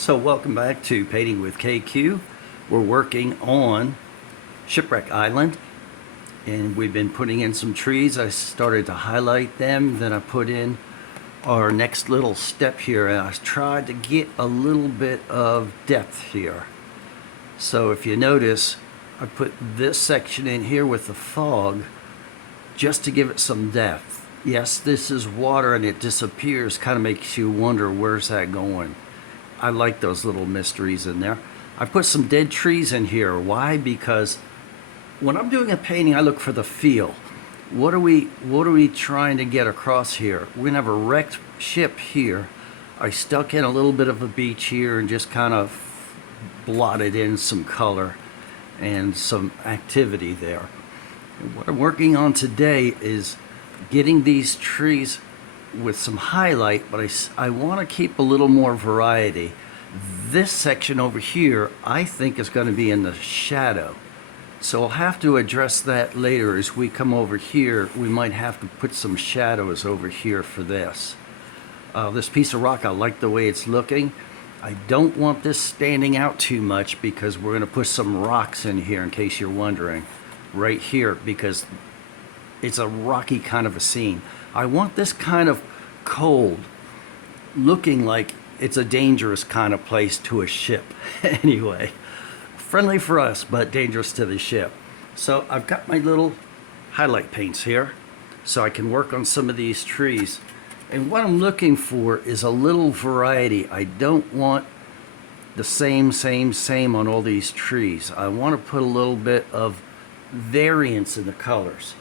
So welcome back to Painting with KQ. We're working on Shipwreck Island and we've been putting in some trees. I started to highlight them, then I put in our next little step here and I tried to get a little bit of depth here. So if you notice, I put this section in here with the fog just to give it some depth. Yes, this is water and it disappears, kind of makes you wonder where's that going. I like those little mysteries in there. I put some dead trees in here. Why? Because when I'm doing a painting, I look for the feel. What are we trying to get across here? We're gonna have a wrecked ship here. I stuck in a little bit of a beach here and just kind of blotted in some color and some activity there. And what I'm working on today is getting these trees with some highlight, but I want to keep a little more variety. This section over here I think is going to be in the shadow, so I'll have to address that later. As we come over here, we might have to put some shadows over here for this. This piece of rock, I like the way it's looking. I don't want this standing out too much because we're going to put some rocks in here, in case you're wondering, right here, because it's a rocky kind of a scene. I want this kind of cold, looking like it's a dangerous kind of place to a ship. Anyway, friendly for us, but dangerous to the ship. So I've got my little highlight paints here, so I can work on some of these trees. And what I'm looking for is a little variety. I don't want the same on all these trees. I want to put a little bit of variance in the colors.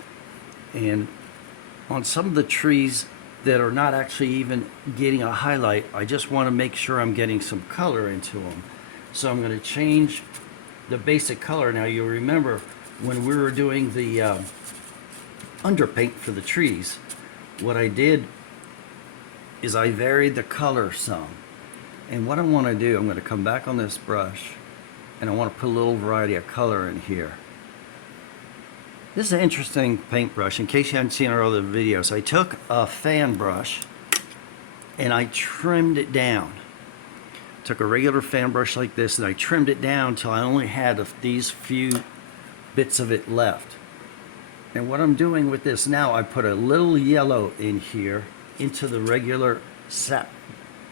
And on some of the trees that are not actually even getting a highlight, I just want to make sure I'm getting some color into them. So I'm going to change the basic color. Now you'll remember when we were doing the underpaint for the trees, what I did is I varied the color some. And what I want to do, I'm going to come back on this brush and I want to put a little variety of color in here. This is an interesting paintbrush. In case you haven't seen our other videos, I took a fan brush and I trimmed it down. Took a regular fan brush like this and I trimmed it down till I only had these few bits of it left. And what I'm doing with this now, I put a little yellow in here into the regular sap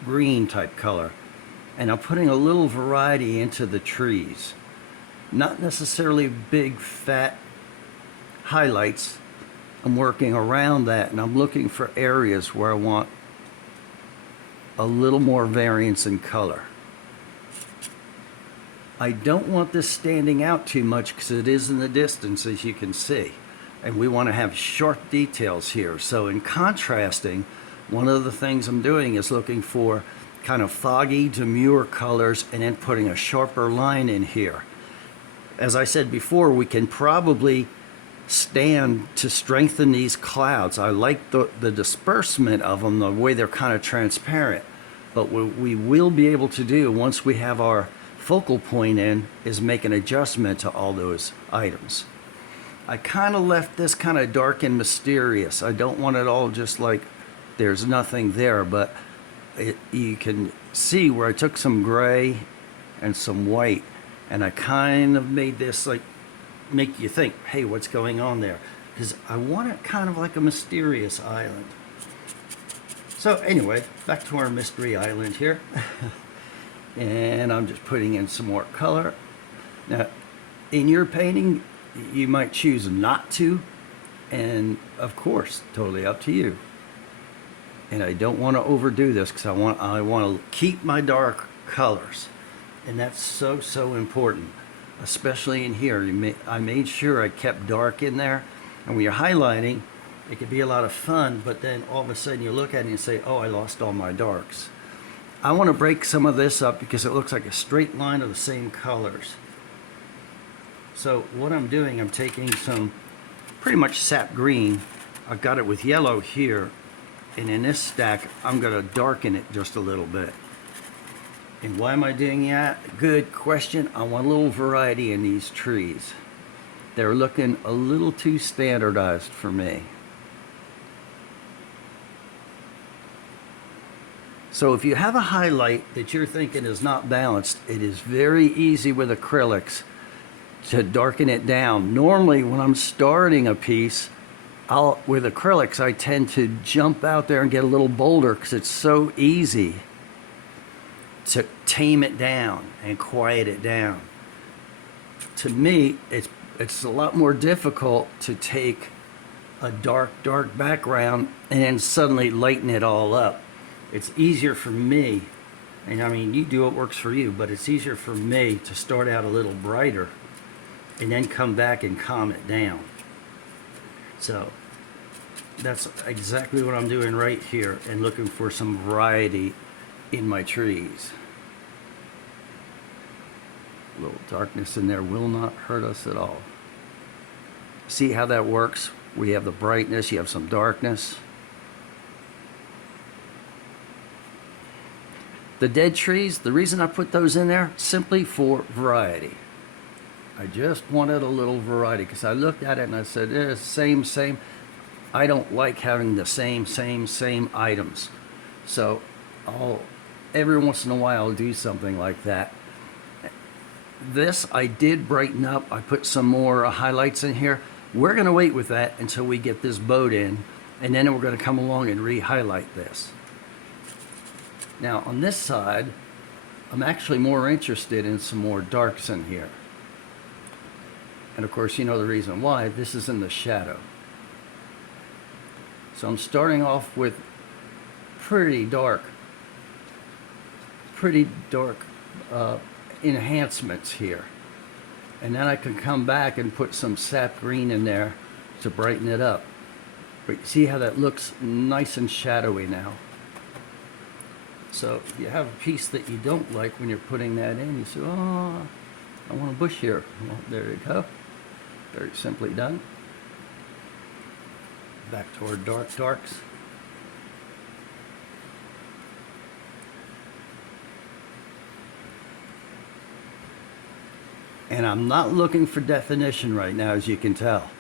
green type color. And I'm putting a little variety into the trees. Not necessarily big fat highlights. I'm working around that and I'm looking for areas where I want a little more variance in color. I don't want this standing out too much because it is in the distance, as you can see, and we want to have sharp details here. So in contrasting, one of the things I'm doing is looking for kind of foggy, demure colors and then putting a sharper line in here. As I said before, we can probably stand to strengthen these clouds. I like the disbursement of them, the way they're kind of transparent. But what we will be able to do once we have our focal point in is make an adjustment to all those items. I kind of left this kind of dark and mysterious. I don't want it all just like there's nothing there, but you can see where I took some gray and some white and I kind of made this like make you think, hey, what's going on there? Because I want it kind of like a mysterious island. So anyway, back to our mystery island here. And I'm just putting in some more color. Now, in your painting, you might choose not to, and of course, totally up to you. And I don't want to overdo this because I want to keep my dark colors, and that's so important. Especially in here, I made sure I kept dark in there. And when you're highlighting, it could be a lot of fun, but then all of a sudden you look at it and say, oh, I lost all my darks. I want to break some of this up because it looks like a straight line of the same colors. So what I'm doing, I'm taking some pretty much sap green. I've got it with yellow here, and in this stack, I'm going to darken it just a little bit. And why am I doing that? Good question. I want a little variety in these trees. They're looking a little too standardized for me. So if you have a highlight that you're thinking is not balanced, it is very easy with acrylics to darken it down. Normally when I'm starting a piece, with acrylics, I tend to jump out there and get a little bolder because it's so easy to tame it down and quiet it down. To me, it's a lot more difficult to take a dark background and then suddenly lighten it all up. It's easier for me, and I mean, you do what works for you, but it's easier for me to start out a little brighter and then come back and calm it down. So that's exactly what I'm doing right here, and looking for some variety in my trees. A little darkness in there will not hurt us at all. See how that works? We have the brightness, you have some darkness. The dead trees, the reason I put those in there, simply for variety. I just wanted a little variety because I looked at it and I said, same. I don't like having the same items. So every once in a while I'll do something like that. This I did brighten up. I put some more highlights in here. We're going to wait with that until we get this boat in, and then we're going to come along and re-highlight this. Now on this side, I'm actually more interested in some more darks in here. And of course, you know the reason why. This is in the shadow. So I'm starting off with pretty dark enhancements here. And then I can come back and put some sap green in there to brighten it up. But see how that looks nice and shadowy now. So if you have a piece that you don't like when you're putting that in, you say, oh, I want a bush here. Well, there you go. Very simply done. Back to our darks. And I'm not looking for definition right now, as you can tell.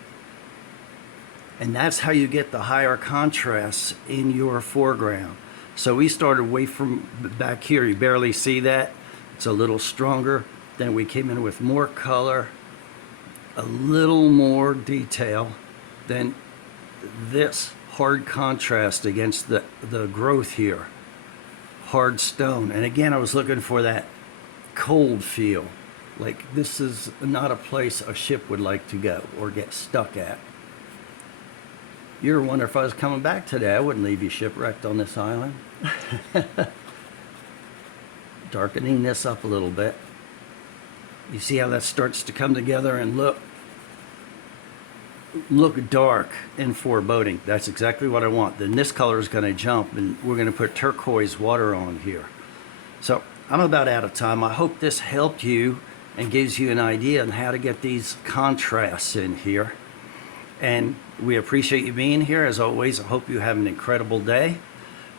And that's how you get the higher contrasts in your foreground. So we started way from back here. You barely see that. It's a little stronger. Then we came in with more color, a little more detail. Then this hard contrast against the growth here. Hard stone. And again, I was looking for that cold feel. Like this is not a place a ship would like to go or get stuck at. You're wondering if I was coming back today, I wouldn't leave you shipwrecked on this island. Darkening this up a little bit. You see how that starts to come together and look dark in foreboding. That's exactly what I want. Then this color is going to jump, and we're going to put turquoise water on here. So I'm about out of time. I hope this helped you and gives you an idea on how to get these contrasts in here. And we appreciate you being here. As always, I hope you have an incredible day.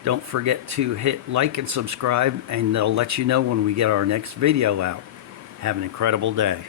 Don't forget to hit like and subscribe, and they'll let you know when we get our next video out. Have an incredible day.